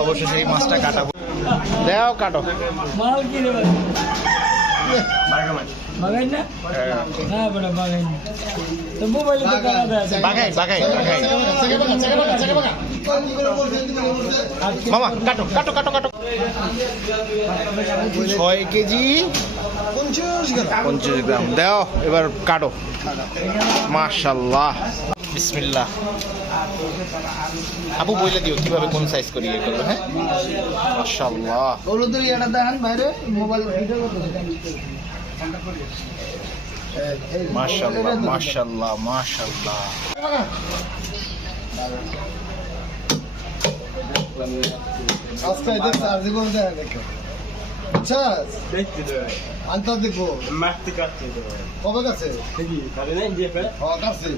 অবশ্যই সেই মাছটা কাটাবো। দেও কাটো। মাল কিনে মামা কাটো কাটো কাটো কাটো ছয় কেজি? পঞ্চাশ গ্রাম পঞ্চাশ গ্রাম দেও এবার কাটো। মাশাল্লাহ বিসমিল্লাহ। আপু বইলে দিও কীভাবে কোন সাইজ করি ইয়ে করবে হ্যাঁ? মাশাল্লাহ হলুদের ইয়াটা দেখান বাইরে মোবাইল ভিডিও করতে মাশাল্লাহ মাশাল্লাহ মাশাল্লাহ আজকে এদের চার জীবন দেখা দেখো। বুঝছাস আনতে দেখবো কবে কাছে ও কাছে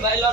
না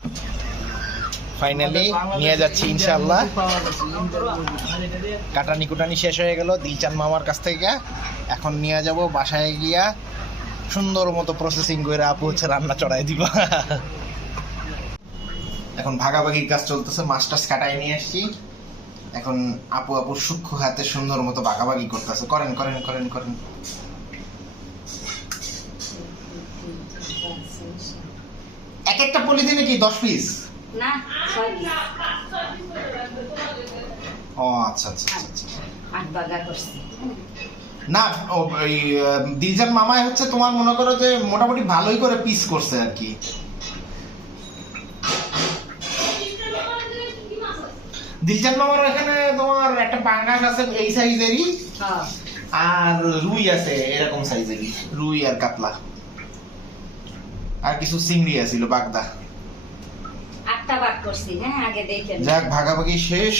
ফাইনালি নিয়ে যাচ্ছি ইনশাআল্লাহ। কাটানি কুটানি শেষ হয়ে গেল। দিলচান মামার কাছ থেকে। এখন নিয়ে যাব বাসায় গিয়া সুন্দর মতো প্রসেসিং করে আপু হচ্ছে রান্না চড়াই দিব। এখন ভাগাভাগির কাজ চলতেছে। মাছ টাছ কাটাই নিয়ে আসছি। এখন আপু আপু সূক্ষ্ম হাতে সুন্দর মতো ভাগাভাগি করতেছে। করেন করেন করেন করেন। এক একটা পলিথিনে কি দশ পিস না ছয় পিস ও আচ্ছা আচ্ছা আচ্ছা, আট বাগা করছি। না ওই আহ, দিলজান মামাই হচ্ছে তোমার মনে করো যে মোটামুটি ভালোই করে পিস করছে আর কি। দিলজান মামার এখানে তোমার একটা পাঙ্গাস আছে এই সাইজেরই হ্যাঁ। আর রুই আছে এরকম সাইজেরই রুই আর কাতলা। আর কিছু চিংড়ি আছিল বাগদা। করছি। হ্যাঁ আগে দেখেন যাক ভাগাভাগি শেষ।